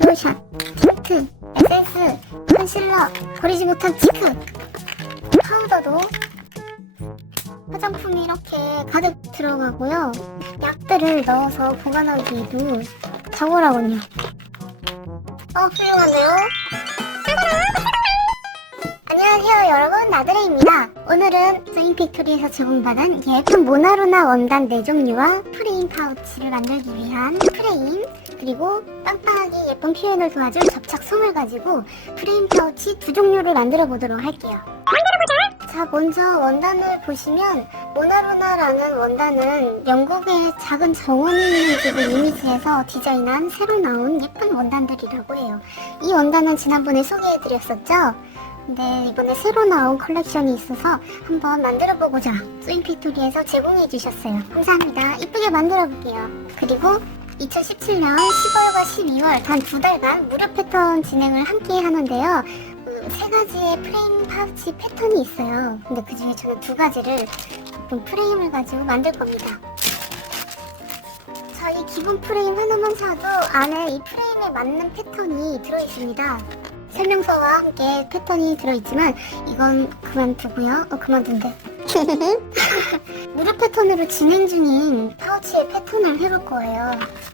로션, 틴트, 에센스, 컨실러, 버리지 못한 치크, 파우더도 화장품이 이렇게 가득 들어가고요. 약들을 넣어서 보관하기에도 탁월하군요. 어, 훌륭한데요? 안녕하세요 여러분 나드레입니다 오늘은 스윙팩토리에서 제공받은 예쁜 모나로나 원단 4종류와 프레임 파우치를 만들기 위한 프레임 그리고 빵빵하게 예쁜 표현을 도와줄 접착솜을 가지고 프레임 파우치 두 종류를 만들어 보도록 할게요 자 먼저 원단을 보시면 모나로나라는 원단은 영국의 작은 정원이 있는 집을 이미지해서 디자인한 새로 나온 예쁜 원단들이라고 해요 이 원단은 지난번에 소개해드렸었죠 네, 이번에 새로 나온 컬렉션이 있어서 한번 만들어보고자 스윙피토리에서 제공해 주셨어요. 감사합니다. 이쁘게 만들어 볼게요. 그리고 2017년 10월과 12월 단 두 달간 무료 패턴 진행을 함께 하는데요. 음, 세 가지의 프레임 파우치 패턴이 있어요. 근데 그 중에 저는 두 가지를 좀 프레임을 가지고 만들 겁니다. 자, 이 기본 프레임 하나만 사도 안에 이 프레임에 맞는 패턴이 들어있습니다. 설명서와 함께 패턴이 들어있지만 이건 그만두고요. 어 그만둔대. 무료 패턴으로 진행 중인 파우치의 패턴을 해볼 거예요.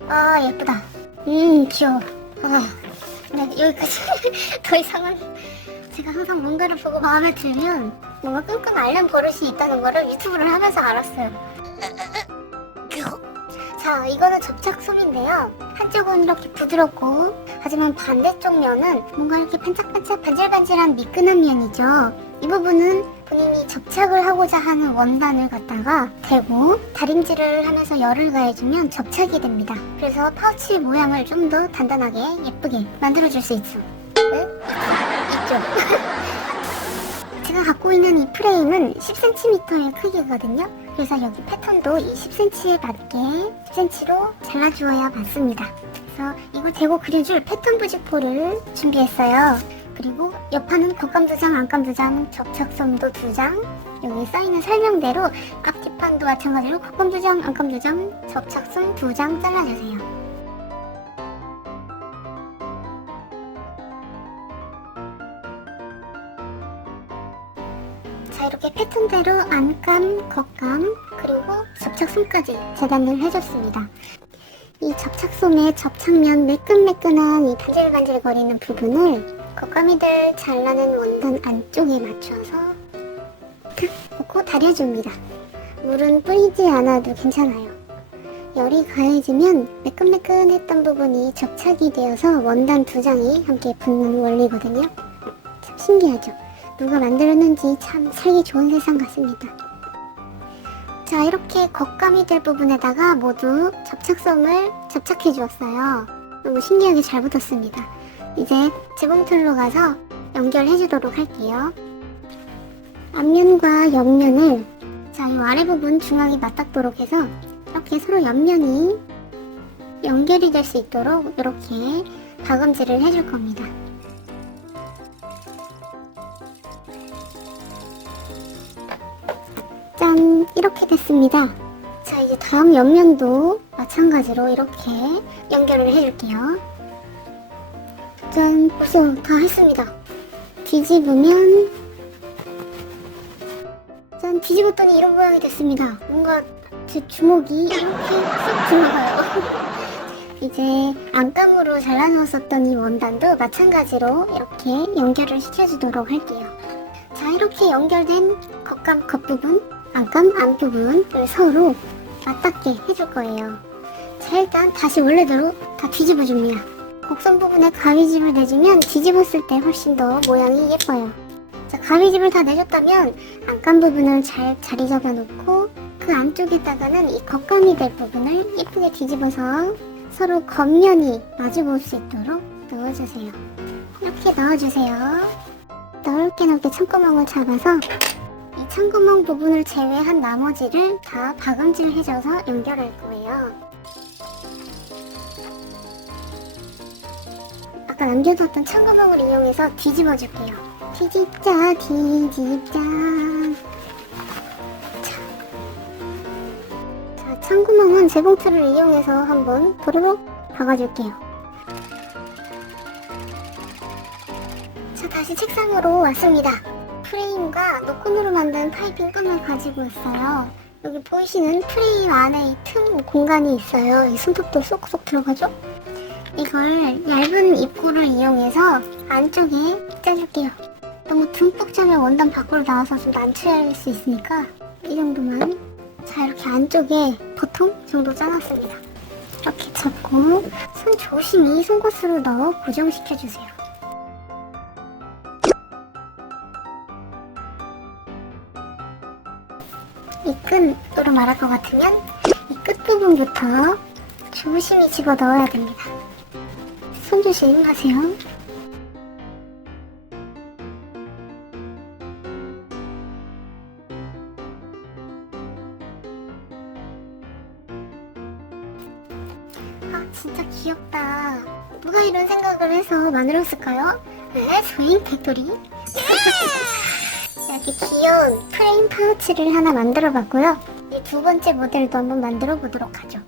아 예쁘다. 음 귀여워. 아, 네 여기까지. 더 이상은 제가 항상 뭔가를 보고 마음에 들면 뭔가 끙끙 앓는 버릇이 있다는 거를 유튜브를 하면서 알았어요. 자, 이거는 접착솜인데요. 한쪽은 이렇게 부드럽고, 하지만 반대쪽 면은 뭔가 이렇게 반짝반짝 반질반질한 미끈한 면이죠. 이 부분은 본인이 접착을 하고자 하는 원단을 갖다가 대고 다림질을 하면서 열을 가해주면 접착이 됩니다. 그래서 파우치 모양을 좀 더 단단하게 예쁘게 만들어줄 수 있어. 네? 있죠. 제가 갖고 있는 이 프레임은 10cm의 크기거든요. 그래서 여기 패턴도 이 10cm에 맞게 10cm로 잘라주어야 맞습니다. 그래서 이걸 대고 그려줄 패턴 부직포를 준비했어요. 그리고 옆판은 겉감 두 장, 안감 두 장, 접착솜도 두 장. 여기 써있는 설명대로 앞뒤판도 마찬가지로 겉감 두 장, 안감 두 장, 접착솜 두장 잘라주세요. 자 이렇게 패턴대로 안감, 겉감, 그리고 접착솜까지 재단을 해줬습니다. 이 접착솜의 접착면 매끈매끈한 이 반질반질거리는 부분을 겉감이들 잘라낸 원단 안쪽에 맞춰서 탁 놓고 다려줍니다. 물은 뿌리지 않아도 괜찮아요. 열이 가해지면 매끈매끈했던 부분이 접착이 되어서 원단 두 장이 함께 붙는 원리거든요. 참 신기하죠? 누가 만들었는지 참 살기 좋은 세상 같습니다. 자, 이렇게 겉감이 될 부분에다가 모두 접착솜을 접착해 주었어요. 너무 신기하게 잘 붙었습니다. 이제 재봉틀로 가서 연결해 주도록 할게요. 앞면과 옆면을 자, 이 아래 부분 중앙이 맞닿도록 해서 이렇게 서로 옆면이 연결이 될 수 있도록 이렇게 박음질을 해줄 겁니다. 짠! 이렇게 됐습니다. 자, 이제 다음 옆면도 마찬가지로 이렇게 연결을 해줄게요. 짠! 벌써 다 했습니다. 뒤집으면 짠! 뒤집었더니 이런 모양이 됐습니다. 뭔가 제 주먹이 이렇게 쏙 들어가요. 이제 안감으로 잘라놓았었던 이 원단도 마찬가지로 이렇게 연결을 시켜주도록 할게요. 자, 이렇게 연결된 겉감 겉부분, 안감 안부분을 서로 맞닿게 해줄 거예요. 자, 일단 다시 원래대로 다 뒤집어줍니다. 곡선 부분에 가위집을 내주면 뒤집었을 때 훨씬 더 모양이 예뻐요. 자, 가위집을 다 내줬다면 안감 부분을 잘 자리 잡아놓고 그 안쪽에다가는 이 겉감이 될 부분을 예쁘게 뒤집어서 서로 겉면이 마주 볼 수 있도록 넣어주세요. 이렇게 넣어주세요. 넓게 넓게 창구멍을 잡아서 이 창구멍 부분을 제외한 나머지를 다 박음질 해줘서 연결할 거예요. 아까 남겨뒀던 창구멍을 이용해서 뒤집어 줄게요. 뒤집자, 뒤집자. 자, 자 창구멍은 재봉틀을 이용해서 한번 도로록 박아줄게요. 자, 다시 책상으로 왔습니다. 프레임과 노콘으로 만든 파이핑 끈을 가지고 있어요. 여기 보이시는 프레임 안에 이틈 공간이 있어요. 이 손톱도 쏙쏙 들어가죠? 이걸 얇은 입구를 이용해서 안쪽에 짜줄게요. 너무 듬뿍 짜면 원단 밖으로 나와서 좀 난처할 수 있으니까 이 정도만 자 이렇게 안쪽에 보통 정도 짜놨습니다. 이렇게 잡고 손 조심히 송곳으로 넣어 고정시켜주세요. 이 끈으로 말할 것 같으면 이 끝부분부터 조심히 집어 넣어야 됩니다. 손 조심하세요. 아 진짜 귀엽다. 누가 이런 생각을 해서 만들었을까요? 네, 스윙 팩토리. 이렇게 귀여운 프레임 파우치를 하나 만들어 봤고요. 이 두 번째 모델도 한번 만들어 보도록 하죠.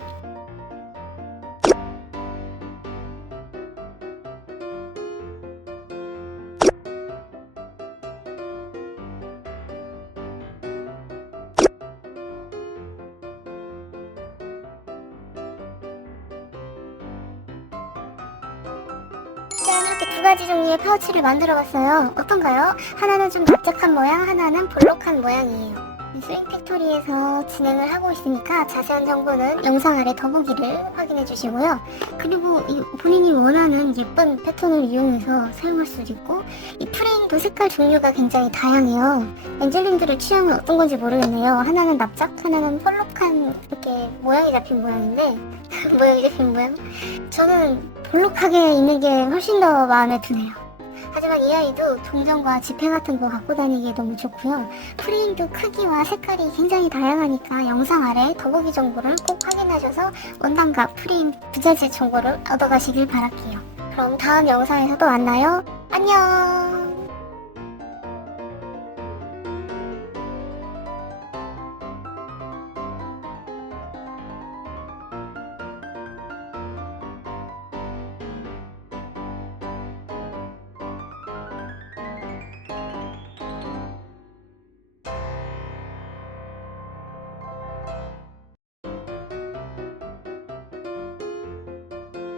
두 가지 종류의 파우치를 만들어 봤어요. 어떤가요? 하나는 좀 납작한 모양, 하나는 볼록한 모양이에요. 스윙 팩토리에서 진행을 하고 있으니까 자세한 정보는 영상 아래 더보기를 확인해 주시고요. 그리고 이 본인이 원하는 예쁜 패턴을 이용해서 사용할 수도 있고 이 프레임도 색깔 종류가 굉장히 다양해요. 엔젤님들의 취향은 어떤 건지 모르겠네요. 하나는 납작, 하나는 볼록한 이렇게 모양이 잡힌 모양인데 모양이 잡힌 모양? 저는 볼록하게 있는 게 훨씬 더 마음에 드네요. 하지만 이 아이도 동전과 지폐 같은 거 갖고 다니기에 너무 좋고요. 프레임도 크기와 색깔이 굉장히 다양하니까 영상 아래 더보기 정보를 꼭 확인하셔서 원단과 프레임 부자재 정보를 얻어가시길 바랄게요. 그럼 다음 영상에서 또 만나요. 안녕!